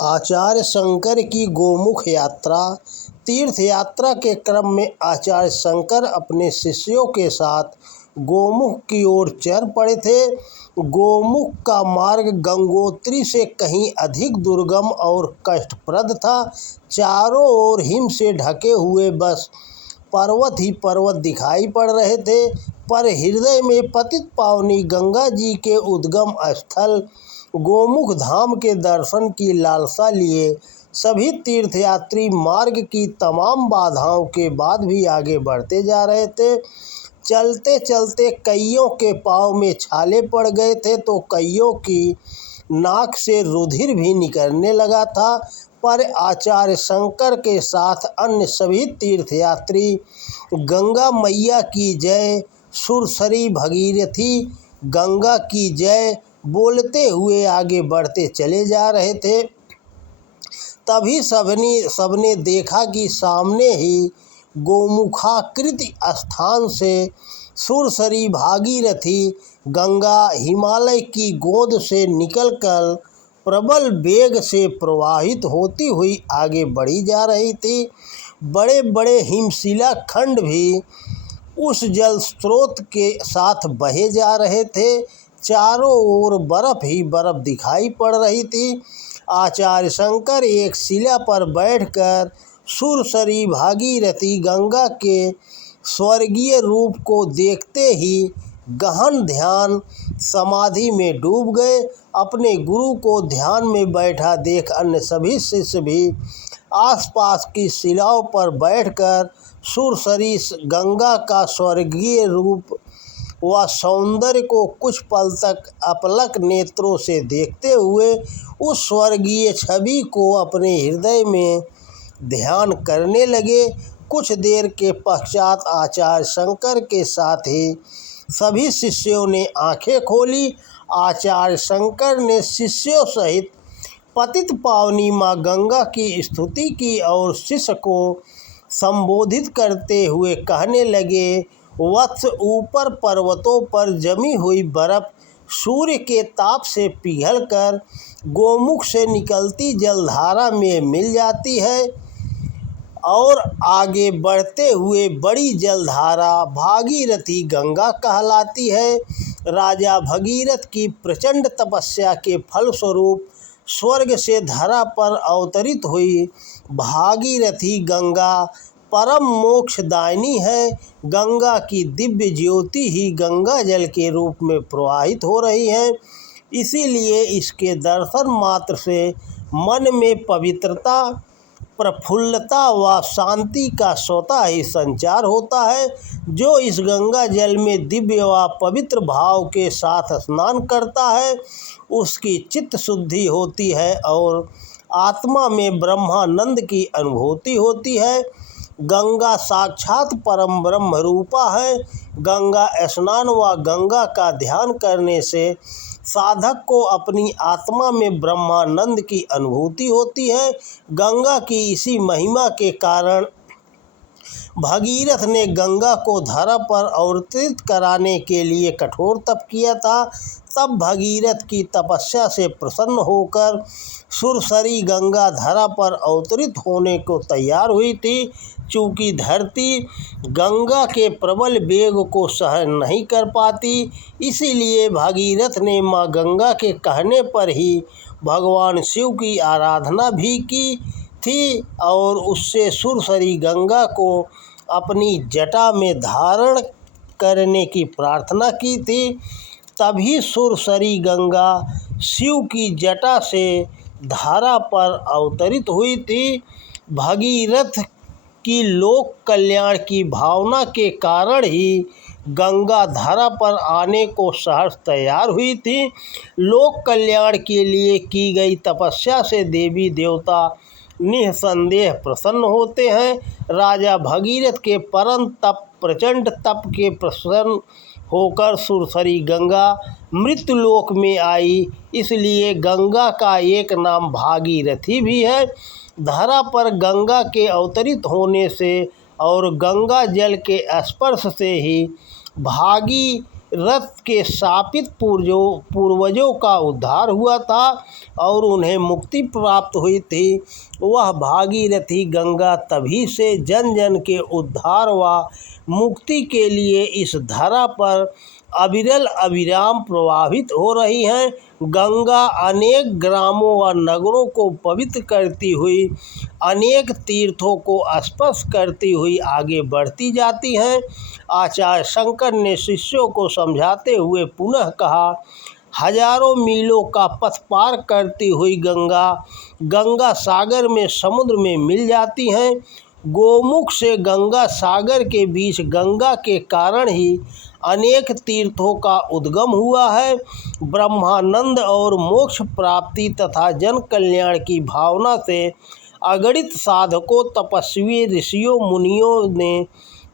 आचार्य शंकर की गोमुख यात्रा। तीर्थ यात्रा के क्रम में आचार्य शंकर अपने शिष्यों के साथ गोमुख की ओर चल पड़े थे। गोमुख का मार्ग गंगोत्री से कहीं अधिक दुर्गम और कष्टप्रद था। चारों ओर हिम से ढके हुए बस पर्वत ही पर्वत दिखाई पड़ रहे थे, पर हृदय में पतित पावनी गंगा जी के उद्गम स्थल गोमुख धाम के दर्शन की लालसा लिए सभी तीर्थयात्री मार्ग की तमाम बाधाओं के बाद भी आगे बढ़ते जा रहे थे। चलते चलते कईयों के पाँव में छाले पड़ गए थे तो कईयों की नाक से रुधिर भी निकलने लगा था, पर आचार्य शंकर के साथ अन्य सभी तीर्थयात्री गंगा मैया की जय, सुरसरी भगीरथी गंगा की जय बोलते हुए आगे बढ़ते चले जा रहे थे। तभी सबने देखा कि सामने ही गोमुखाकृति स्थान से सुरसरी भागीरथी गंगा हिमालय की गोद से निकलकर प्रबल वेग से प्रवाहित होती हुई आगे बढ़ी जा रही थी। बड़े बड़े हिमशिला खंड भी उस जल स्रोत के साथ बहे जा रहे थे। चारों ओर बर्फ ही बर्फ दिखाई पड़ रही थी। आचार्य शंकर एक शिला पर बैठकर सुरसरी भागीरथी गंगा के स्वर्गीय रूप को देखते ही गहन ध्यान समाधि में डूब गए। अपने गुरु को ध्यान में बैठा देख अन्य सभी शिष्य भी आसपास की शिलाओं पर बैठकर सुरसरी गंगा का स्वर्गीय रूप व सौंदर्य को कुछ पल तक अपलक नेत्रों से देखते हुए उस स्वर्गीय छवि को अपने हृदय में ध्यान करने लगे। कुछ देर के पश्चात आचार्य शंकर के साथ ही सभी शिष्यों ने आंखें खोली। आचार्य शंकर ने शिष्यों सहित पतित पावनी माँ गंगा की स्तुति की और शिष्य को संबोधित करते हुए कहने लगे, वत्स, ऊपर पर्वतों पर जमी हुई बर्फ सूर्य के ताप से पिघलकर गोमुख से निकलती जलधारा में मिल जाती है और आगे बढ़ते हुए बड़ी जलधारा भागीरथी गंगा कहलाती है। राजा भगीरथ की प्रचंड तपस्या के फलस्वरूप स्वर्ग से धरा पर अवतरित हुई भागीरथी गंगा परम मोक्षदायिनी है। गंगा की दिव्य ज्योति ही गंगा जल के रूप में प्रवाहित हो रही है, इसीलिए इसके दर्शन मात्र से मन में पवित्रता, प्रफुल्लता व शांति का स्वतः ही संचार होता है। जो इस गंगा जल में दिव्य व पवित्र भाव के साथ स्नान करता है उसकी चित्त शुद्धि होती है और आत्मा में ब्रह्मानंद की अनुभूति होती है। गंगा साक्षात परम ब्रह्म रूपा है। गंगा स्नान व गंगा का ध्यान करने से साधक को अपनी आत्मा में ब्रह्मानंद की अनुभूति होती है। गंगा की इसी महिमा के कारण भगीरथ ने गंगा को धरा पर अवतरित कराने के लिए कठोर तप किया था। तब भगीरथ की तपस्या से प्रसन्न होकर सुरसरी गंगा धरा पर अवतरित होने को तैयार हुई थी। चूँकि धरती गंगा के प्रबल वेग को सहन नहीं कर पाती, इसीलिए भगीरथ ने माँ गंगा के कहने पर ही भगवान शिव की आराधना भी की थी और उससे सुरसरी गंगा को अपनी जटा में धारण करने की प्रार्थना की थी। तभी सुरसरी गंगा शिव की जटा से धारा पर अवतरित हुई थी। भगीरथ की लोक कल्याण की भावना के कारण ही गंगा धारा पर आने को सहर्ष तैयार हुई थी। लोक कल्याण के लिए की गई तपस्या से देवी देवता निःसंदेह प्रसन्न होते हैं। राजा भगीरथ के परम तप प्रचंड तप के प्रसन्न होकर सुरसरी गंगा मृत्युलोक में आई, इसलिए गंगा का एक नाम भागीरथी भी है। धरा पर गंगा के अवतरित होने से और गंगा जल के स्पर्श से ही भागी रथ के शापित पूर्वजों का उद्धार हुआ था और उन्हें मुक्ति प्राप्त हुई थी। वह भागीरथी गंगा तभी से जन जन के उद्धार व मुक्ति के लिए इस धरा पर अविरल अविराम प्रवाहित हो रही हैं। गंगा अनेक ग्रामों व नगरों को पवित्र करती हुई, अनेक तीर्थों को स्पर्श करती हुई आगे बढ़ती जाती हैं। आचार्य शंकर ने शिष्यों को समझाते हुए पुनः कहा, हजारों मीलों का पथ पार करती हुई गंगा सागर में समुद्र में मिल जाती हैं। गोमुख से गंगा सागर के बीच गंगा के कारण ही अनेक तीर्थों का उद्गम हुआ है। ब्रह्मानंद और मोक्ष प्राप्ति तथा जन कल्याण की भावना से अगणित साधकों, तपस्वी, ऋषियों, मुनियों ने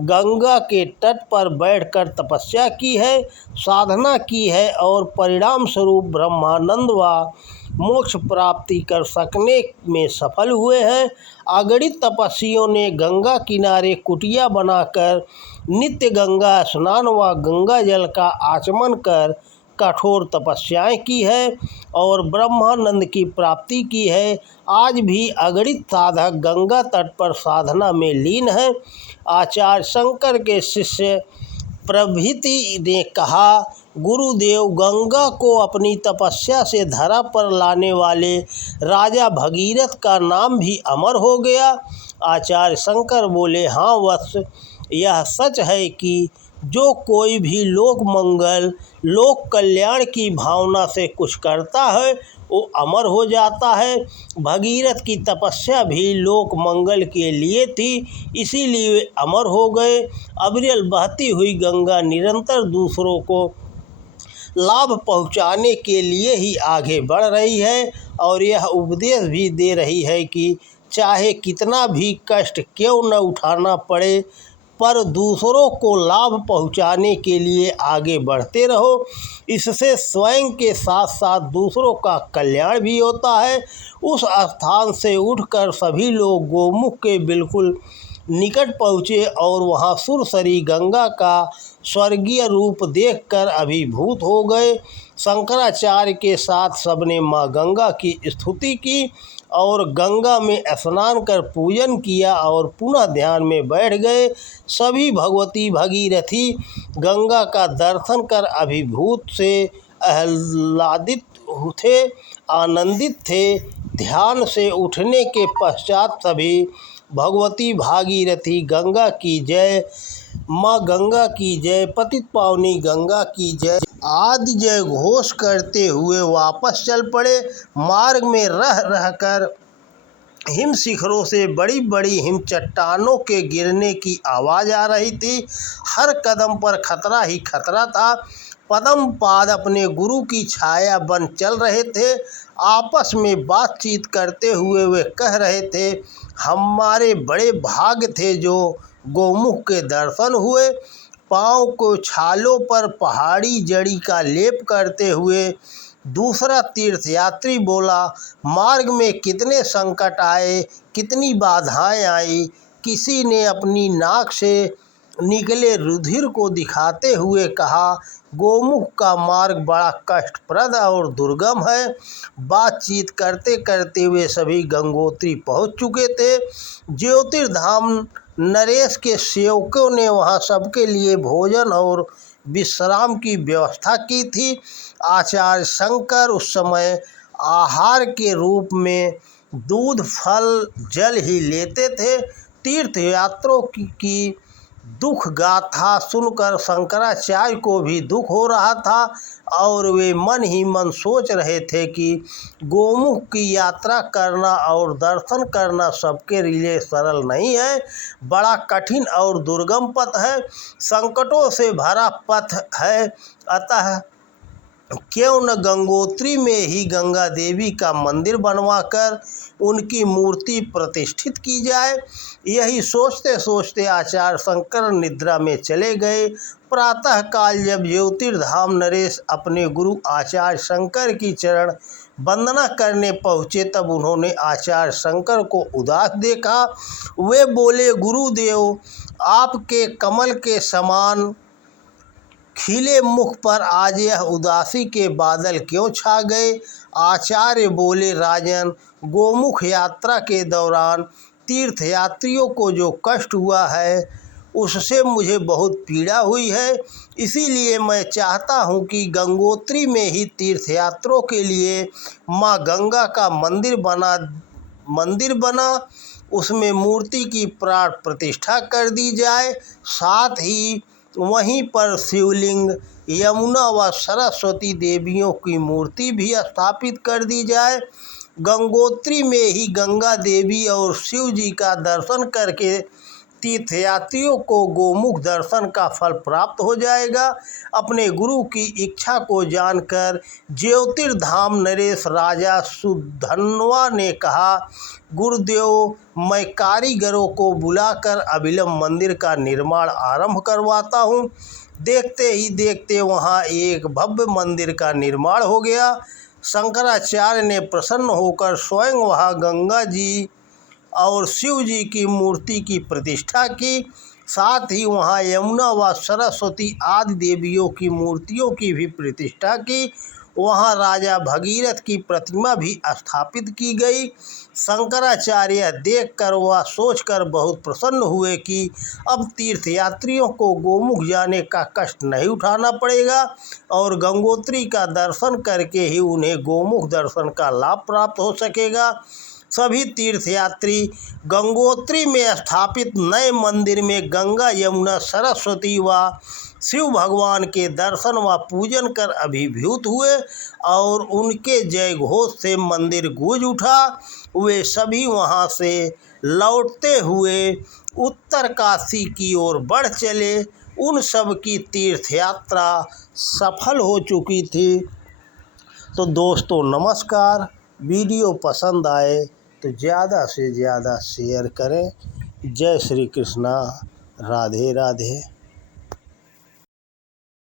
गंगा के तट पर बैठकर तपस्या की है, साधना की है और परिणाम स्वरूप ब्रह्मानंद व मोक्ष प्राप्ति कर सकने में सफल हुए हैं। अगणित तपस्वियों ने गंगा किनारे कुटिया बनाकर नित्य गंगा स्नान व गंगा जल का आचमन कर कठोर तपस्याएं की है और ब्रह्मानंद की प्राप्ति की है। आज भी अगणित साधक गंगा तट पर साधना में लीन हैं। आचार्य शंकर के शिष्य प्रभृति ने कहा, गुरुदेव, गंगा को अपनी तपस्या से धरा पर लाने वाले राजा भगीरथ का नाम भी अमर हो गया। आचार्य शंकर बोले, हाँ वत्स, यह सच है कि जो कोई भी लोक मंगल, लोक कल्याण की भावना से कुछ करता है वो अमर हो जाता है। भगीरथ की तपस्या भी लोक मंगल के लिए थी, इसीलिए वे अमर हो गए। अविरल बहती हुई गंगा निरंतर दूसरों को लाभ पहुंचाने के लिए ही आगे बढ़ रही है और यह उपदेश भी दे रही है कि चाहे कितना भी कष्ट क्यों न उठाना पड़े, पर दूसरों को लाभ पहुंचाने के लिए आगे बढ़ते रहो। इससे स्वयं के साथ साथ दूसरों का कल्याण भी होता है। उस स्थान से उठकर सभी लोग गोमुख के बिल्कुल निकट पहुँचे और वहाँ सुरसरी गंगा का स्वर्गीय रूप देखकर अभिभूत हो गए। शंकराचार्य के साथ सबने माँ गंगा की स्तुति की और गंगा में स्नान कर पूजन किया और पुनः ध्यान में बैठ गए। सभी भगवती भगीरथी गंगा का दर्शन कर अभिभूत से आह्लादित थे, आनंदित थे। ध्यान से उठने के पश्चात सभी भगवती भागीरथी गंगा की जय, माँ गंगा की जय, पतित पावनी गंगा की जय आदि जय घोष करते हुए वापस चल पड़े। मार्ग में रह रहकर हिम शिखरों से बड़ी बड़ी हिम चट्टानों के गिरने की आवाज़ आ रही थी। हर कदम पर खतरा ही खतरा था। पद्म पाद अपने गुरु की छाया बन चल रहे थे। आपस में बातचीत करते हुए वे कह रहे थे, हमारे बड़े भाग्य थे जो गोमुख के दर्शन हुए। पाँव को छालों पर पहाड़ी जड़ी का लेप करते हुए दूसरा तीर्थयात्री बोला, मार्ग में कितने संकट आए, कितनी बाधाएं आई। किसी ने अपनी नाक से निकले रुधिर को दिखाते हुए कहा, गोमुख का मार्ग बड़ा कष्टप्रद और दुर्गम है। बातचीत करते करते वे सभी गंगोत्री पहुंच चुके थे। ज्योतिर्धाम नरेश के सेवकों ने वहां सबके लिए भोजन और विश्राम की व्यवस्था की थी। आचार्य शंकर उस समय आहार के रूप में दूध, फल, जल ही लेते थे। तीर्थयात्रियों की दुख गाथा सुनकर शंकराचार्य को भी दुख हो रहा था और वे मन ही मन सोच रहे थे कि गोमुख की यात्रा करना और दर्शन करना सबके लिए सरल नहीं है, बड़ा कठिन और दुर्गम पथ है, संकटों से भरा पथ है। अतः क्यों न गंगोत्री में ही गंगा देवी का मंदिर बनवाकर उनकी मूर्ति प्रतिष्ठित की जाए। यही सोचते सोचते आचार्य शंकर निद्रा में चले गए। प्रातःकाल जब ज्योतिर्धाम नरेश अपने गुरु आचार्य शंकर की चरण वंदना करने पहुँचे तब उन्होंने आचार्य शंकर को उदास देखा। वे बोले, गुरुदेव, आपके कमल के समान खिले मुख पर आज यह उदासी के बादल क्यों छा गए। आचार्य बोले, राजन, गोमुख यात्रा के दौरान तीर्थयात्रियों को जो कष्ट हुआ है उससे मुझे बहुत पीड़ा हुई है। इसीलिए मैं चाहता हूँ कि गंगोत्री में ही तीर्थयात्रियों के लिए माँ गंगा का मंदिर बना उसमें मूर्ति की प्राण प्रतिष्ठा कर दी जाए। साथ ही वहीं पर शिवलिंग, यमुना व सरस्वती देवियों की मूर्ति भी स्थापित कर दी जाए। गंगोत्री में ही गंगा देवी और शिव जी का दर्शन करके तीर्थयात्रियों को गोमुख दर्शन का फल प्राप्त हो जाएगा। अपने गुरु की इच्छा को जानकर ज्योतिर्धाम नरेश राजा सुधन्वा ने कहा, गुरुदेव, मैं कारीगरों को बुलाकर अविलंब मंदिर का निर्माण आरंभ करवाता हूँ। देखते ही देखते वहाँ एक भव्य मंदिर का निर्माण हो गया। शंकराचार्य ने प्रसन्न होकर स्वयं वहाँ गंगा जी और शिव जी की मूर्ति की प्रतिष्ठा की। साथ ही वहाँ यमुना व सरस्वती आदि देवियों की मूर्तियों की भी प्रतिष्ठा की। वहाँ राजा भगीरथ की प्रतिमा भी स्थापित की गई। शंकराचार्य देखकर व सोचकर बहुत प्रसन्न हुए कि अब तीर्थयात्रियों को गोमुख जाने का कष्ट नहीं उठाना पड़ेगा और गंगोत्री का दर्शन करके ही उन्हें गोमुख दर्शन का लाभ प्राप्त हो सकेगा। सभी तीर्थयात्री गंगोत्री में स्थापित नए मंदिर में गंगा, यमुना, सरस्वती व शिव भगवान के दर्शन व पूजन कर अभिभूत हुए और उनके जय घोष से मंदिर गूंज उठा। वे सभी वहां से लौटते हुए उत्तर काशी की ओर बढ़ चले। उन सब की तीर्थ यात्रा सफल हो चुकी थी। तो दोस्तों नमस्कार, वीडियो पसंद आए तो ज़्यादा से ज़्यादा शेयर करें। जय श्री कृष्णा, राधे राधे।